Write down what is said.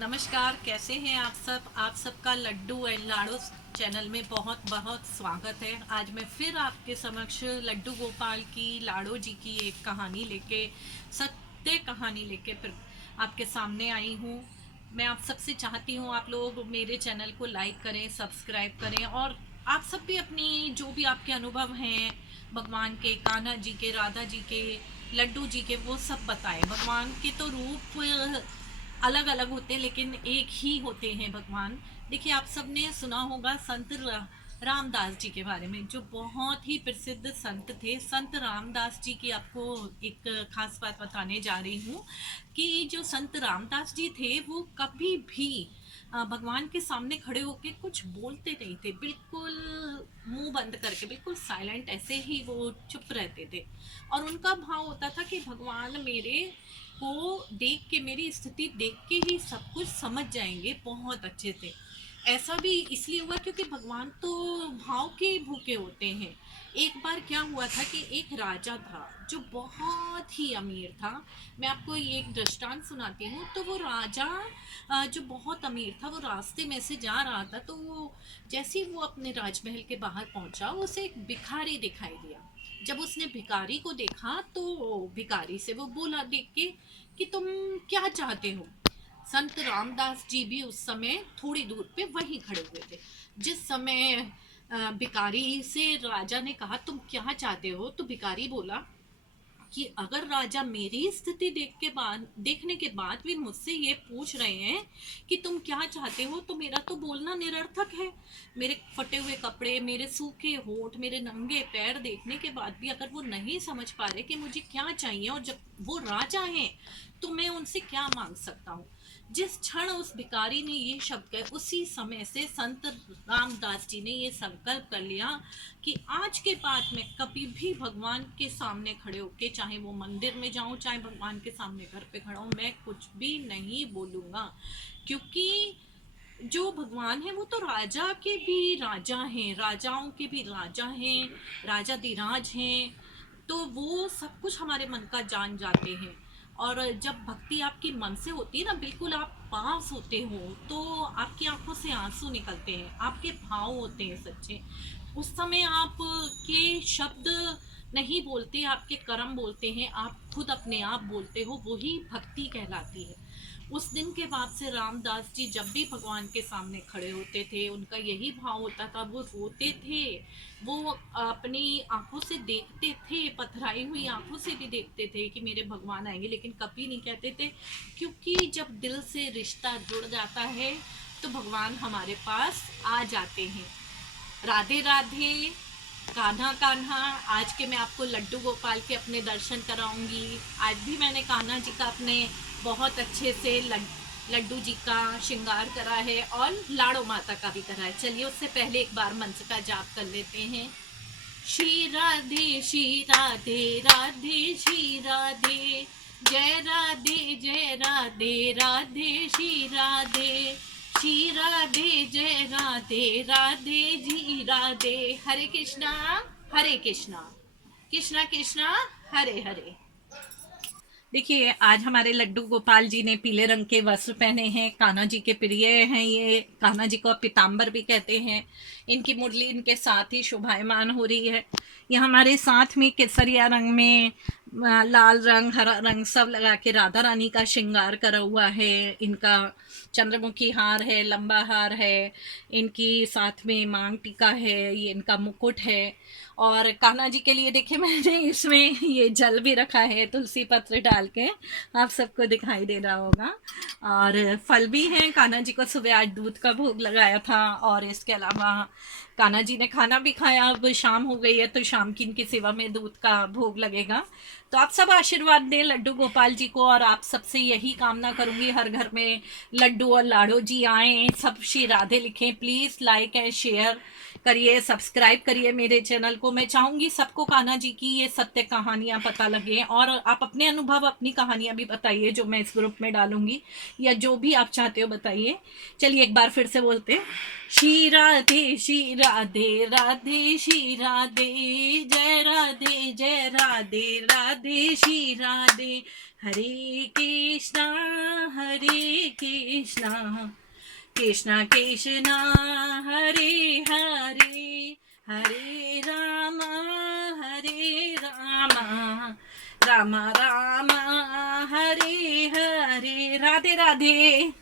नमस्कार, कैसे हैं आप सब। आप सबका लड्डू एंड लाडो चैनल में बहुत बहुत स्वागत है। आज मैं फिर आपके समक्ष लड्डू गोपाल की, लाडो जी की एक कहानी लेके, सत्य कहानी लेके फिर आपके सामने आई हूँ। मैं आप सबसे चाहती हूँ आप लोग मेरे चैनल को लाइक करें, सब्सक्राइब करें और आप सब भी अपनी जो भी आपके अनुभव हैं भगवान के, कान्हा जी के, राधा जी के, लड्डू जी के, वो सब बताएं। भगवान के तो रूप अलग अलग होते हैं लेकिन एक ही होते हैं भगवान। देखिए, आप सबने सुना होगा संत रामदास जी के बारे में, जो बहुत ही प्रसिद्ध संत थे। संत रामदास जी की आपको एक खास बात बताने जा रही हूँ कि जो संत रामदास जी थे वो कभी भी भगवान के सामने खड़े होके कुछ बोलते नहीं थे। बिल्कुल मुंह बंद करके, बिल्कुल साइलेंट ऐसे ही वो चुप रहते थे। और उनका भाव होता था कि भगवान मेरे को देख के, मेरी स्थिति देख के ही सब कुछ समझ जाएंगे बहुत अच्छे से। ऐसा भी इसलिए हुआ क्योंकि भगवान तो भाव के भूखे होते हैं। एक बार क्या हुआ था कि एक राजा था जो बहुत ही अमीर था। मैं आपको ये एक दृष्टांत सुनाती हूँ। तो वो राजा जो बहुत अमीर था, वो रास्ते में से जा रहा था। तो वो जैसे ही वो अपने राजमहल के बाहर पहुंचा, उसे एक भिखारी दिखाई दिया। जब उसने भिखारी को देखा तो भिखारी से वो बोला देख के कि तुम क्या चाहते हो। संत रामदास जी भी उस समय थोड़ी दूर पे वहीं खड़े हुए थे। जिस समय भिखारी से राजा ने कहा तुम क्या चाहते हो, तो भिखारी बोला कि अगर राजा मेरी स्थिति देखने के बाद भी मुझसे ये पूछ रहे हैं कि तुम क्या चाहते हो, तो मेरा तो बोलना निरर्थक है। मेरे फटे हुए कपड़े, मेरे सूखे होठ, मेरे नंगे पैर देखने के बाद भी अगर वो नहीं समझ पा रहे कि मुझे क्या चाहिए, और जब वो राजा हैं तो मैं उनसे क्या मांग सकता हूँ। जिस क्षण उस भिखारी ने ये शब्द कहे, उसी समय से संत रामदास जी ने ये संकल्प कर लिया कि आज के बाद मैं कभी भी भगवान के सामने खड़े होके, चाहे वो मंदिर में जाऊं, चाहे भगवान के सामने घर पे खड़ा हूं, मैं कुछ भी नहीं बोलूंगा। क्योंकि जो भगवान है वो तो राजा के भी राजा हैं, राजाओं के भी राजा हैं, राजा धीराज हैं। तो वो सब कुछ हमारे मन का जान जाते हैं। और जब भक्ति आपकी मन से होती है ना, बिल्कुल आप पास होते हो, तो आपकी आंखों से आंसू निकलते हैं, आपके भाव होते हैं सच्चे। उस समय आप के शब्द नहीं बोलते, आपके कर्म बोलते हैं, आप खुद अपने आप बोलते हो, वही भक्ति कहलाती है। उस दिन के बाद से रामदास जी जब भी भगवान के सामने खड़े होते थे, उनका यही भाव होता था। वो रोते थे, वो अपनी आंखों से देखते थे, पथराई हुई आंखों से भी देखते थे कि मेरे भगवान आएंगे, लेकिन कभी नहीं कहते थे। क्योंकि जब दिल से रिश्ता जुड़ जाता है तो भगवान हमारे पास आ जाते हैं। राधे राधे, कान्हा कान्हा। आज के मैं आपको लड्डू गोपाल के अपने दर्शन कराऊंगी। आज भी मैंने कान्हा जी का अपने बहुत अच्छे से लड्डू जी का श्रृंगार करा है और लाड़ो माता का भी करा है। चलिए उससे पहले एक बार मंत्र का जाप कर लेते हैं। श्री राधे श्री राधे, राधे श्री राधे, जय राधे जय राधे, राधे श्री राधे, श्री राधे जय राधे, राधे जी राधे। हरे कृष्णा, हरे कृष्णा, कृष्णा कृष्णा, हरे हरे। देखिए, आज हमारे लड्डू गोपाल जी ने पीले रंग के वस्त्र पहने हैं। कान्हा जी के प्रिय हैं ये। कान्हा जी को पीताम्बर भी कहते हैं। इनकी मुरली इनके साथ ही शोभायमान हो रही है। ये हमारे साथ में केसरिया रंग में लाल रंग, हरा रंग सब लगा के राधा रानी का श्रृंगार करा हुआ है। इनका चंद्रमुखी हार है, लंबा हार है। इनकी साथ में मांग टीका है, ये इनका मुकुट है। और कान्हा जी के लिए देखिए, मैंने इसमें ये जल भी रखा है तुलसी पत्र डाल के, आप सबको दिखाई दे रहा होगा। और फल भी हैं। कान्हा जी को सुबह आज दूध का भोग लगाया था, और इसके अलावा कान्हा जी ने खाना भी खाया। अब शाम हो गई है तो शाम की इनकी सेवा में दूध का भोग लगेगा। तो आप सब आशीर्वाद दें लड्डू गोपाल जी को, और आप सबसे यही कामना करूंगी हर घर में लड्डू और लाडो जी आए, सब श्री राधे लिखें। प्लीज़ लाइक एंड शेयर करिए, सब्सक्राइब करिए मेरे चैनल को। मैं चाहूंगी सबको कान्हा जी की ये सत्य कहानियां पता लगे, और आप अपने अनुभव, अपनी कहानियां भी बताइए जो मैं इस ग्रुप में डालूंगी, या जो भी आप चाहते हो बताइए। चलिए एक बार फिर से बोलते हैं, श्री राधे श्री राधे राधे श्री राधे, जय राधे जय राधे राधे श्री राधे, हरे कृष्णा हरे कृष्णा कृष्णा कृष्णा हरे हरे, हरे रामा हरे रामा, रामा रामा हरे हरे। राधे राधे।